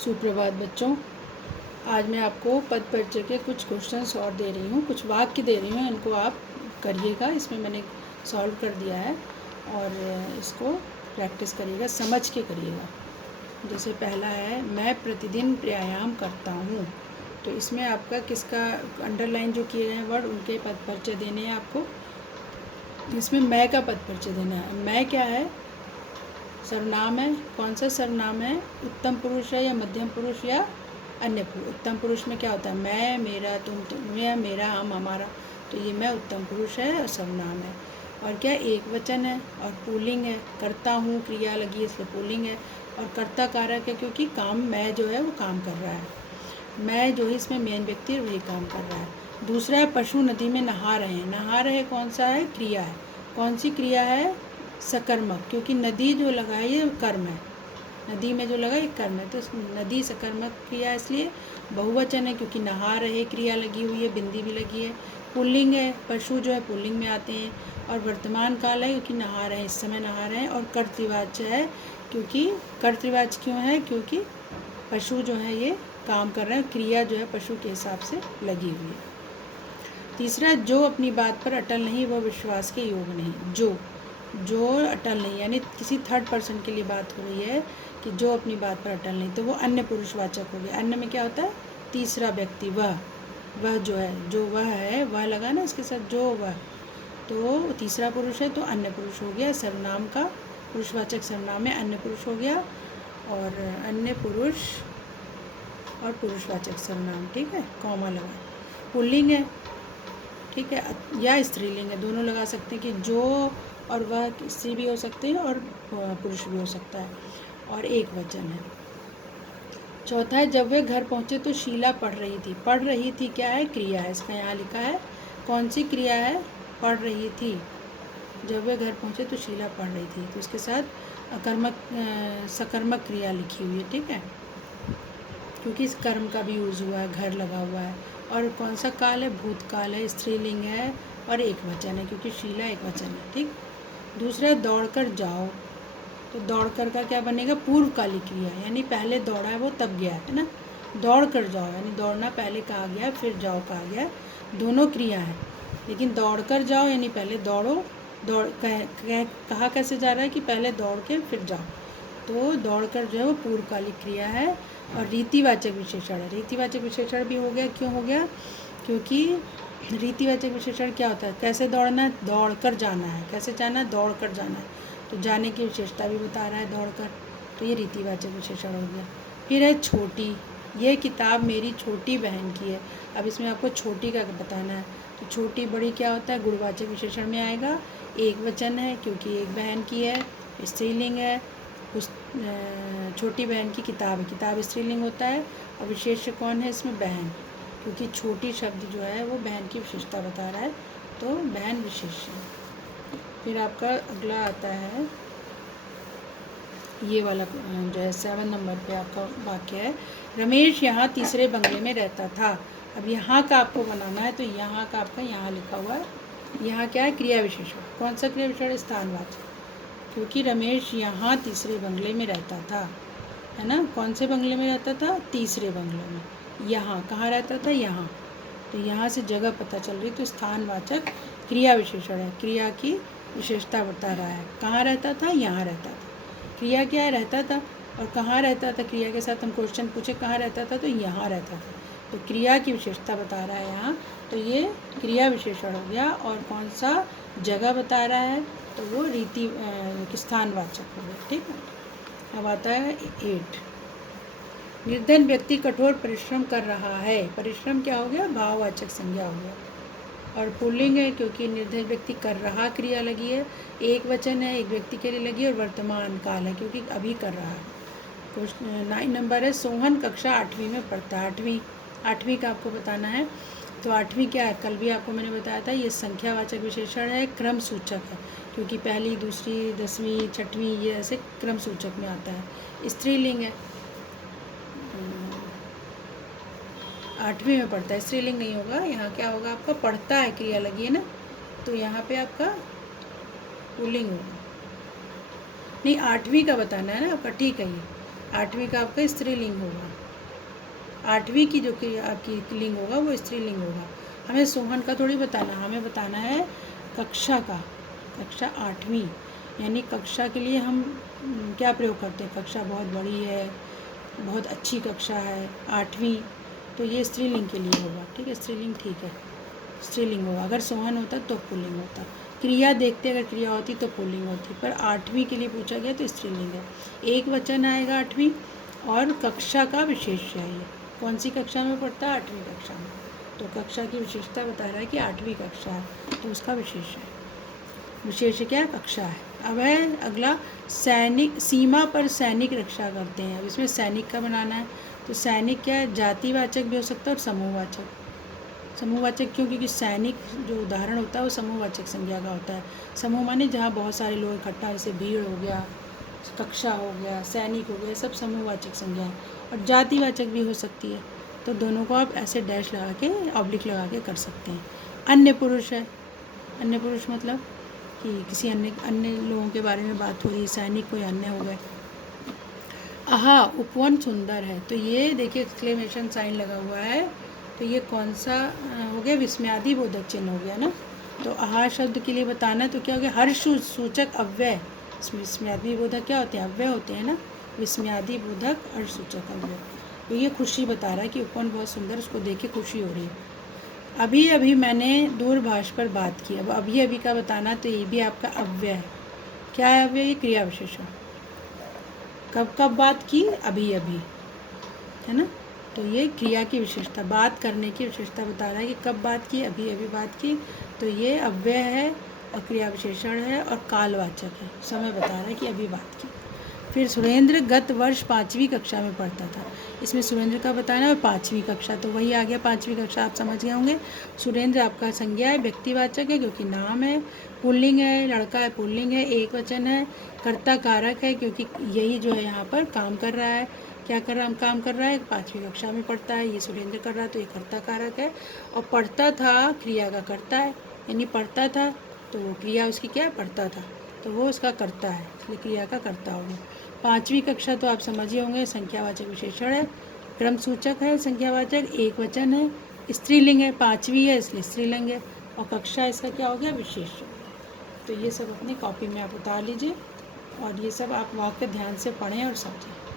सुप्रभात बच्चों। आज मैं आपको पद परिचय के कुछ क्वेश्चंस और दे रही हूँ, कुछ वाक्य दे रही हूँ, इनको आप करिएगा। इसमें मैंने सॉल्व कर दिया है और इसको प्रैक्टिस करिएगा, समझ के करिएगा। जैसे पहला है, मैं प्रतिदिन व्यायाम करता हूँ। तो इसमें आपका किसका अंडरलाइन जो किए हैं वर्ड, उनके पद परिचय देने हैं आपको। इसमें मैं का पद परिचय देना है। मैं क्या है? सर्वनाम है। कौन सा सर्वनाम है? उत्तम पुरुष है या मध्यम पुरुष या अन्य पुरुष? उत्तम पुरुष में क्या होता है? मैं, मेरा, तुम, या मेरा, हम, हमारा। तो ये मैं उत्तम पुरुष है और सर्वनाम है। और क्या? एक वचन है और पुल्लिंग है। करता हूँ क्रिया लगी है इसलिए पुल्लिंग है। और कर्ता कारक है क्योंकि काम मैं जो है वो काम कर रहा है। मैं जो है इसमें मेन व्यक्ति है, वही काम कर रहा है। दूसरा है, पशु नदी में नहा रहे हैं। नहा रहे कौन सा है? क्रिया है। कौन सी क्रिया है? सकर्मक, क्योंकि नदी जो लगा है ये कर्म है। नदी में जो लगा ये कर्म है, तो नदी सकर्मक क्रिया, इसलिए बहुवचन है क्योंकि नहा रहे क्रिया लगी हुई है, बिंदी भी लगी है। पुल्लिंग है, पशु जो है पुल्लिंग में आते हैं। और वर्तमान काल है क्योंकि नहा रहे हैं, इस समय नहा रहे हैं। और कर्तृवाच्य है क्योंकि कर्तृवाच्य क्यों है? क्योंकि पशु जो है ये काम कर रहे हैं, क्रिया जो है पशु के हिसाब से लगी हुई है। तीसरा, जो अपनी बात पर अटल नहीं वह विश्वास के योग नहीं। जो अटल नहीं, यानी किसी थर्ड पर्सन के लिए बात हो रही है कि जो अपनी बात पर अटल नहीं, तो वो अन्य पुरुषवाचक हो गया। अन्य में क्या होता है? तीसरा व्यक्ति, वह जो है, जो वह है, वह लगा ना इसके साथ, जो वह, तो तीसरा पुरुष है तो अन्य पुरुष हो गया। सर्वनाम का पुरुषवाचक सर्वनाम में अन्य पुरुष हो गया। और अन्य पुरुष और पुरुषवाचक सर्वनाम, ठीक है, कॉमा लगा। पुल्लिंग है, ठीक है, या स्त्रीलिंग है, दोनों लगा सकते हैं कि जो और वह स्त्री भी हो सकते हैं और पुरुष भी हो सकता है। और एक वचन है। चौथा है, जब वे घर पहुँचे तो शीला पढ़ रही थी। पढ़ रही थी क्या है? क्रिया है। इसका यहाँ लिखा है कौन सी क्रिया है? पढ़ रही थी। जब वे घर पहुँचे तो शीला पढ़ रही थी, तो इसके साथ अकर्मक सकर्मक क्रिया लिखी हुई है, ठीक है, क्योंकि इस कर्म का भी यूज़ हुआ है, घर लगा हुआ है। और कौन सा काल है? भूतकाल है, स्त्रीलिंग है और एक वचन है क्योंकि शीला एक वचन है, ठीक। दूसरा है, दौड़ कर जाओ। तो दौड़ कर का क्या बनेगा? पूर्वकालिक क्रिया, यानी पहले दौड़ा है वो तब गया है ना। दौड़ कर जाओ यानी दौड़ना पहले कहा गया है, फिर जाओ कहा गया है, दोनों क्रिया है। लेकिन दौड़ कर जाओ यानी पहले दौड़ो, कहा कैसे जा रहा है कि पहले दौड़ के फिर जाओ। तो दौड़ कर जो है वो पूर्वकालिक क्रिया है। और रीतिवाचक विशेषण है। रीतिवाचक विशेषण भी हो गया, क्यों हो गया? क्योंकि रीतिवाचक विशेषण क्या होता है? कैसे दौड़ना है? दौड़ कर जाना है। कैसे जाना है? दौड़ कर जाना है। तो जाने की विशेषता भी बता रहा है दौड़ कर, तो ये रीतिवाचक विशेषण हो गया। फिर है छोटी। ये किताब मेरी छोटी बहन की है। अब इसमें आपको छोटी का बताना है। तो छोटी बड़ी क्या होता है? गुणवाचक विशेषण में आएगा। एक वचन है क्योंकि एक बहन की है, स्त्रीलिंग है। उस छोटी बहन की किताब है, किताब स्त्रीलिंग होता है। और विशेष्य कौन है इसमें? बहन, क्योंकि छोटी शब्द जो है वो बहन की विशेषता बता रहा है, तो बहन विशेष्य। फिर आपका अगला आता है ये वाला जो है 7 नंबर पे आपका वाक्य है, रमेश यहाँ तीसरे बंगले में रहता था। अब यहाँ का आपको बनाना है, तो यहाँ का आपका यहाँ लिखा हुआ है। यहाँ क्या है? क्रिया विशेषण। कौन सा क्रिया विशेषण? स्थानवाचक, क्योंकि रमेश यहाँ तीसरे बंगले में रहता था, है ना। कौन से बंगले में रहता था? तीसरे बंगले में। यहाँ कहाँ रहता था? यहाँ। तो यहाँ से जगह पता चल रही, तो स्थानवाचक क्रिया विशेषण है, क्रिया की विशेषता बता रहा है। कहाँ रहता था? यहाँ रहता था। क्रिया क्या है? रहता था। और कहाँ रहता था? क्रिया के साथ हम क्वेश्चन पूछे कहाँ रहता था, तो यहाँ रहता था। तो क्रिया की विशेषता बता रहा है यहाँ, तो ये क्रिया विशेषण हो गया। और कौन सा जगह बता रहा है? तो वो स्थानवाचक हो गया, ठीक है। अब आता है 8। निर्धन व्यक्ति कठोर परिश्रम कर रहा है। परिश्रम क्या हो गया? भाववाचक संज्ञा हो गया। और पुल्लिंग है क्योंकि निर्धन व्यक्ति कर रहा क्रिया लगी है, एक वचन है, एक व्यक्ति के लिए लगी है। और वर्तमान काल है क्योंकि अभी कर रहा है। क्वेश्चन 9 नंबर है, सोहन कक्षा 8वीं में पढ़ता है। 8वीं का आपको बताना है। तो 8वीं क्या है? कल भी आपको मैंने बताया था, ये संख्यावाचक विशेषण है, क्रम सूचक है, क्योंकि पहली, दूसरी, 10वीं, 6वीं ये ऐसे क्रम सूचक में आता है। स्त्रीलिंग है, 8वीं में पढ़ता है, स्त्रीलिंग नहीं होगा। यहाँ क्या होगा आपका? पढ़ता है क्रिया लगी है ना, तो यहाँ पे आपका पुल्लिंग होगा। नहीं, 8वीं का बताना है ना आपका, ठीक है। ये 8वीं का आपका स्त्रीलिंग होगा। 8वीं की जो कि आपकी लिंग होगा वो स्त्रीलिंग होगा। हमें सोहन का थोड़ी बताना, हमें बताना है कक्षा का। कक्षा 8वीं यानी कक्षा के लिए हम क्या प्रयोग करते हैं? कक्षा बहुत बड़ी है, बहुत अच्छी कक्षा है, 8वीं, तो ये स्त्रीलिंग के लिए होगा। ठीक है, स्त्रीलिंग ठीक है, स्त्रीलिंग होगा। अगर सोहन होता तो पुल्लिंग होता। क्रिया देखते, अगर क्रिया होती तो पुल्लिंग होती, पर 8वीं के लिए पूछा गया तो स्त्रीलिंग है। एक वचन आएगा 8वीं, और कक्षा का विशेष्य है ये। कौन सी कक्षा में पढ़ता है? 8वीं कक्षा में। तो कक्षा की विशेषता बता रहा है कि 8वीं कक्षा है, तो उसका विशेष है। विशेष क्या है? कक्षा है। अब है अगला, सैनिक, सीमा पर सैनिक रक्षा करते हैं। अब इसमें सैनिक का बनाना है, तो सैनिक क्या है? जातिवाचक भी हो सकता है और समूहवाचक। समूहवाचक क्यों? क्योंकि सैनिक जो उदाहरण होता है वो समूहवाचक संज्ञा का होता है। समूह माने जहाँ बहुत सारे लोग इकट्ठा, जैसे भीड़ हो गया, कक्षा हो गया, सैनिक हो गया, सब समूहवाचक संज्ञा है। और जातिवाचक भी हो सकती है, तो दोनों को आप ऐसे डैश लगा के, ऑब्लिक लगा के कर सकते हैं। अन्य पुरुष है। अन्य पुरुष मतलब कि किसी अन्य अन्य लोगों के बारे में बात हो रही है, सैनिक कोई अन्य हो गए। आहा, उपवन सुंदर है, तो ये देखिए एक्सक्लेमेशन साइन लगा हुआ है, तो ये कौन सा हो गया? विस्मयादि बोधक चिन्ह हो गया ना। तो आहा शब्द के लिए बताना है, तो क्या हो गया? हर्ष सूचक अव्यय। इसमें विस्मयादि बोधक क्या होते हैं? अव्यय होते हैं ना। विस्मयादि बोधक हर्ष सूचक अव्यय। तो ये खुशी बता रहा है कि उपवन बहुत सुंदर, उसको देख के खुशी हो रही है। अभी अभी मैंने दूरभाष पर बात की। अब अभी अभी का बताना, तो ये भी आपका अव्यय है। क्या है अव्यय? ये क्रिया विशेषण। कब कब बात की? अभी अभी, है ना। तो ये क्रिया की विशेषता, बात करने की विशेषता बता रहा है कि कब बात की? अभी अभी बात की। तो ये अव्यय है और क्रिया विशेषण है और कालवाचक है, समय बता रहा है कि अभी बात की। फिर सुरेंद्र गत वर्ष 5वीं कक्षा में पढ़ता था। इसमें सुरेंद्र का बताना है और 5वीं कक्षा, तो वही आ गया 5वीं कक्षा, आप समझ गए होंगे। सुरेंद्र आपका संज्ञा है, व्यक्तिवाचक है क्योंकि नाम है, पुल्लिंग है, लड़का है, पुल्लिंग है, एक वचन है, कर्ता कारक है क्योंकि यही जो है यहाँ पर काम कर रहा है। क्या कर रहा है? काम कर रहा है, 5वीं कक्षा में पढ़ता है, ये सुरेंद्र कर रहा है, तो ये कर्ता कारक है। और पढ़ता था क्रिया का कर्ता है, यानी पढ़ता था तो वो क्रिया उसकी क्या है? पढ़ता था, तो वो उसका कर्ता है, इसलिए क्रिया का कर्ता होगा। 5वीं कक्षा तो आप समझ ही होंगे, संख्यावाचक विशेषण है, क्रम सूचक है, संख्यावाचक, एक वचन है, स्त्रीलिंग है, 5वीं है इसलिए स्त्रीलिंग है, और कक्षा इसका क्या हो गया? विशेष। तो ये सब अपनी कॉपी में आप उतार लीजिए, और ये सब आप वाक्य ध्यान से पढ़ें और समझें।